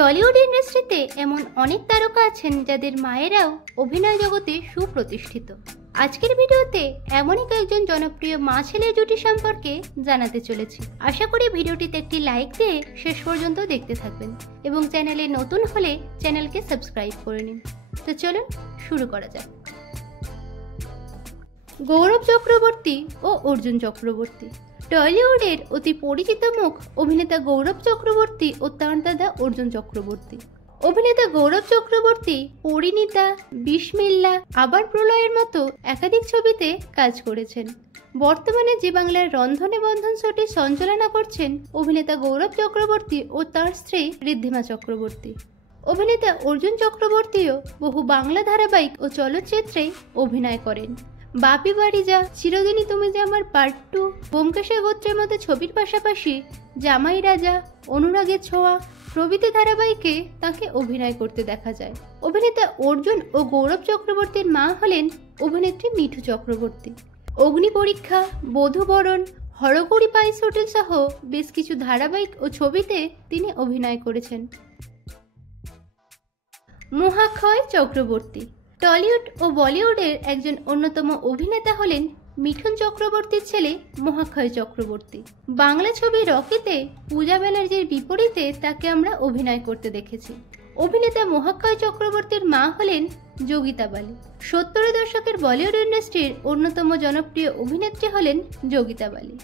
Tollywood ইন্ডাস্ট্রিতে এমন অনেক তারকা আছেন যাদের মায়েরাও অভিনয় জগতে সুপ্রতিষ্ঠিত। আজকের ভিডিওতে এমনই কয়েকজন জনপ্রিয় মা ছেলের জুটি সম্পর্কে জানাতে চলেছি। আশা করি ভিডিওটিতে একটি লাইক দিয়ে শেষ পর্যন্ত দেখতে থাকবেন এবং চ্যানেলে নতুন হলে চ্যানেলকে সাবস্ক্রাইব করে নিন। তো চলুন শুরু করা যাক। গৌরব চক্রবর্তী ও অর্জুন চক্রবর্তী। টলিউডের অতি পরিচিত মুখ অভিনেতা গৌরব চক্রবর্তী ও তাঁর দাদা অর্জুন চক্রবর্তী। অভিনেতা গৌরব চক্রবর্তী পরিণীতা, বিসমিল্লা, আবার প্রলয়ের মতো একাধিক ছবিতে কাজ করেছেন। বর্তমানে জি বাংলার রন্ধনে বন্ধন শোটি সঞ্চালনা করছেন অভিনেতা গৌরব চক্রবর্তী ও তার স্ত্রী ঋদ্ধিমা চক্রবর্তী। অভিনেতা অর্জুন চক্রবর্তীও বহু বাংলা ধারাবাহিক ও চলচ্চিত্রে অভিনয় করেন। বাপি বাড়ি যা, চিরদিনই তুমি যে আমার পার্ট 2, ব্যোমকেশের গোত্রের মতো ছবির পাশাপাশি জামাই রাজা, অনুরাগের ছোঁয়া প্রভৃতি ধারাবাহিকে তাকে অভিনয় করতে দেখা যায়। অভিনেতা অর্জুন ও গৌরব চক্রবর্তীর মা হলেন অভিনেত্রী মিঠু চক্রবর্তী। অগ্নি পরীক্ষা, বধূবরণ, হরগৌরী পাইস হোটেল সহ বেশ কিছু ধারাবাহিক ও ছবিতে তিনি অভিনয় করেছেন। মহাক্ষয় চক্রবর্তী। টলিউড ও বলিউডের একজন অন্যতম অভিনেতা হলেন মিঠুন চক্রবর্তীর ছেলে মহাক্ষয় চক্রবর্তী। বাংলা ছবি রকিতে পূজা ব্যানার্জির বিপরীতে তাকে আমরা অভিনয় করতে দেখেছি। অভিনেতা মহাক্ষয় চক্রবর্তীর মা হলেন যোগিতা বালি। 70 দশকের বলিউড ইন্ডাস্ট্রির অন্যতম জনপ্রিয় অভিনেত্রী হলেন যোগিতা বালি।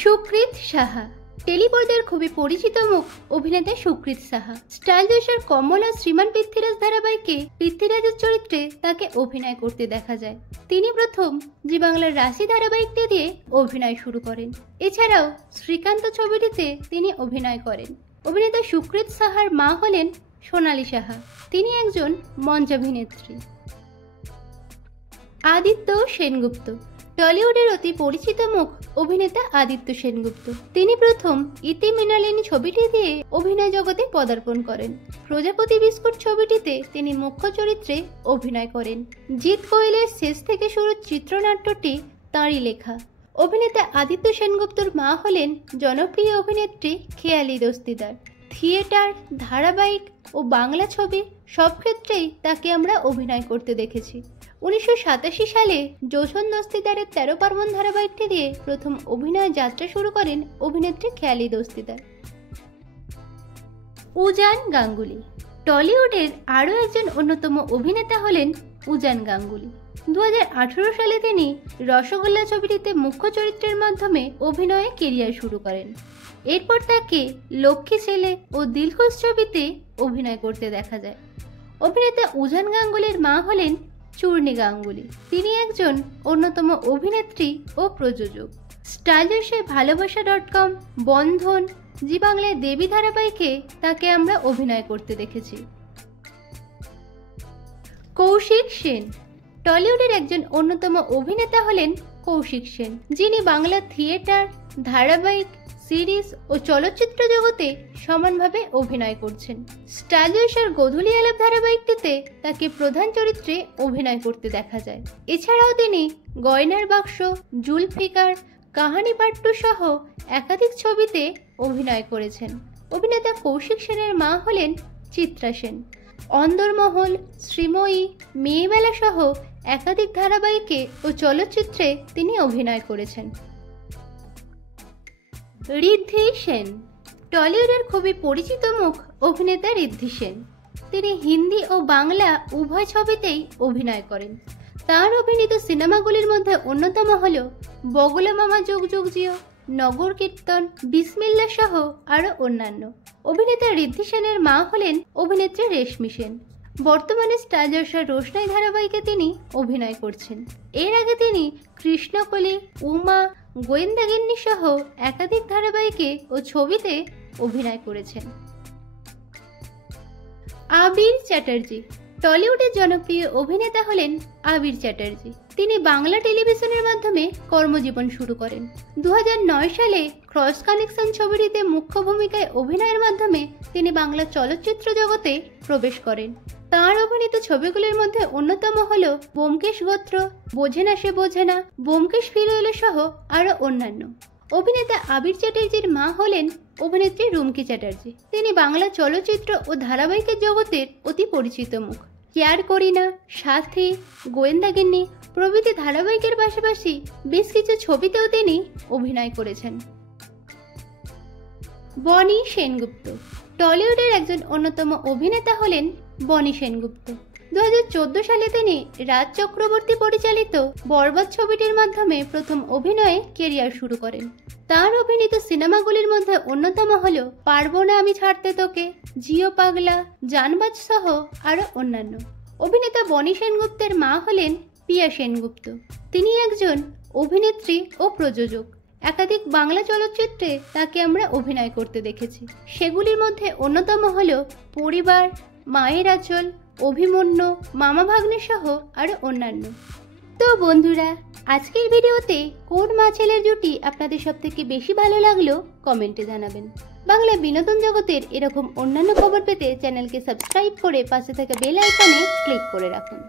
সুকৃত সাহা। টেলিপর্দার খুবই পরিচিত মুখ অভিনেতা সুকৃত সাহা। স্টাইল জলসার কমল ও শ্রীমান পৃথ্বীরাজ ধারাবাহিকে পৃথ্বীরাজের চরিত্রে তাকে অভিনয় করতে দেখা যায়। তিনি প্রথম জি বাংলার রাশি ধারাবাহিকটি দিয়ে অভিনয় শুরু করেন। এছাড়াও শ্রীকান্ত ছবিটিতে তিনি অভিনয় করেন। অভিনেতা সুকৃত সাহার মা হলেন সোনালী সাহা। তিনি একজন মঞ্চাভিনেত্রী। আদিত্য সেনগুপ্ত। টলিউডের অতি পরিচিত মুখ অভিনেতা আদিত্য সেনগুপ্ত। তিনি প্রথম ইতি মৃণালিনী ছবিটি দিয়ে অভিনয় জগতে পদার্পণ করেন। প্রজাপতি বিস্কুট ছবিটিতে তিনি মুখ্য চরিত্রে অভিনয় করেন। জিৎ কোয়েলের শেষ থেকে শুরু চিত্রনাট্যটি তাঁরই লেখা। অভিনেতা আদিত্য সেনগুপ্তর মা হলেন জনপ্রিয় অভিনেত্রী খেয়ালি দস্তিদার। থিয়েটার, ধারাবাহিক ও বাংলা ছবি সব ক্ষেত্রেই তাকে আমরা অভিনয় করতে দেখেছি। 1987 সালে যোশন দস্তিদারের 13 পার্বণ ধারাবাহিকটি দিয়ে প্রথম অভিনয় যাত্রা শুরু করেন অভিনেত্রী খেয়ালি দস্তিদার। উজান গাঙ্গুলি। টলিউডের আরও একজন অন্যতম অভিনেতা হলেন উজান গাঙ্গুলি। 2018 সালে তিনি রসগোল্লা ছবিটিতে মুখ্য চরিত্রের মাধ্যমে অভিনয়ে কেরিয়ার শুরু করেন। এরপর তাকে লক্ষ্মী ছেলে ও দিলখুশ ছবিতে অভিনয় করতে দেখা যায়। অভিনেতা উজান গাঙ্গুলির মা হলেন চূর্ণী গাঙ্গুলি। তিনি একজন অন্যতম অভিনেত্রী ও প্রযোজক। স্টাইলিশে ভালোবাসা.com, বন্ধন, জি বাংলায় দেবী ধারাবাহিকে তাকে আমরা অভিনয় করতে দেখেছি। কৌশিক সেন। টলিউডের একজন অন্যতম অভিনেতা হলেন কৌশিক সেন, যিনি বাংলা থিয়েটার, ধারাবাহিক, সিরিজ ও চলচ্চিত্র জগতে সমানভাবে অভিনয় করছেন। স্টাইলিশার গোধূলি আলাপ ধারাবাহিকটিতে তাকে প্রধান চরিত্রে অভিনয় করতে দেখা যায়। এছাড়াও তিনি গয়নার বাক্স, জুলফিকার, কাহানি পার্ট 2 সহ একাধিক ছবিতে অভিনয় করেছেন। অভিনেতা কৌশিক সেনের মা হলেন চিত্রা সেন। অন্দরমহল, শ্রীময়ী, মেয়েবেলা সহ একাধিক ধারাবাহিকে ও চলচ্চিত্রে তিনি অভিনয় করেছেন। ঋদ্ধি সেন। টলিউডের খুবই পরিচিত মুখ অভিনেতা ঋদ্ধি সেন। তিনি হিন্দি ও বাংলা উভয় ছবিতেই অভিনয় করেন। তার অভিনীত সিনেমাগুলির মধ্যে অন্যতম হল বগলা মামা যুগ যুগ জিও, নগর কীর্তন, বিসমিল্লা সহ আরও অন্যান্য। অভিনেতা ঋদ্ধি সেনের মা হলেন অভিনেত্রী রেশমি সেন। বর্তমানে স্টার জলসার রোশনাই ধারাবাহিকে তিনি অভিনয় করছেন। এর আগে তিনি কৃষ্ণকলি, উমা, গোয়েন্দাগিন্নি সহ একাধিক ধারাবাহিকে ও ছবিতে অভিনয় করেছেন। আবির চ্যাটার্জি। টলিউডের জনপ্রিয় অভিনেতা হলেন আবির চ্যাটার্জি। তিনি বাংলা টেলিভিশনের মাধ্যমে কর্মজীবন শুরু করেন। 2009 সালে ক্রস কানেকশন ছবিটিতে মুখ্য ভূমিকায় অভিনয়ের মাধ্যমে তিনি বাংলা চলচ্চিত্র জগতে প্রবেশ করেন। তাঁর অভিনীত ছবিগুলির মধ্যে অন্যতম হল ব্যোমকেশ গোত্র, বোঝে না সে বোঝে না, ব্যোমকেশ ফিরে এলো সহ আরও অন্যান্য। অভিনেতা আবির চ্যাটার্জির মা হলেন অভিনেত্রী রুমকি চ্যাটার্জি। তিনি বাংলা চলচ্চিত্র ও ধারাবাহিকের জগতের অতি পরিচিত মুখ। কেয়ার করি না, সাথী, গোয়েন্দাগিন্নি প্রভৃতি ধারাবাহিকের পাশাপাশি বেশ কিছু ছবিতেও তিনি অভিনয় করেছেন। বনি সেনগুপ্ত টলিউডের একজন অন্যতম অভিনেতা হলেন বনি সেনগুপ্ত। 2014 সালে তিনি রাজ চক্রবর্তী পরিচালিত বরবাদ ছবিটির মাধ্যমে প্রথম অভিনয়ে কেরিয়ার শুরু করেন। তার অভিনীত সিনেমাগুলির মধ্যে অন্যতম হল পারবো না আমি ছাড়তে তোকে, জিও পাগলা, জানবাজ সহ আরো অন্যান্য। অভিনেতা বনি সেনগুপ্তের মা হলেন পিয়া সেনগুপ্ত। তিনি একজন অভিনেত্রী ও প্রযোজক। একাধিক বাংলা চলচ্চিত্রে তাকে আমরা অভিনয় করতে দেখেছি। সেগুলির মধ্যে অন্যতম হল পরিবার, মায়ের আঁচল, অভিমন্যু, মামা ভাগ্নে সহ আরো অন্যান্য। তো বন্ধুরা, আজকের ভিডিওতে কোন মা ছেলের জুটি আপনাদের সব থেকে বেশি ভালো লাগলো কমেন্টে জানাবেন। বাংলা বিনোদন জগতের এরকম অন্যান্য খবর পেতে চ্যানেলকে সাবস্ক্রাইব করে পাশে থাকা বেল আইকনে ক্লিক করে রাখুন।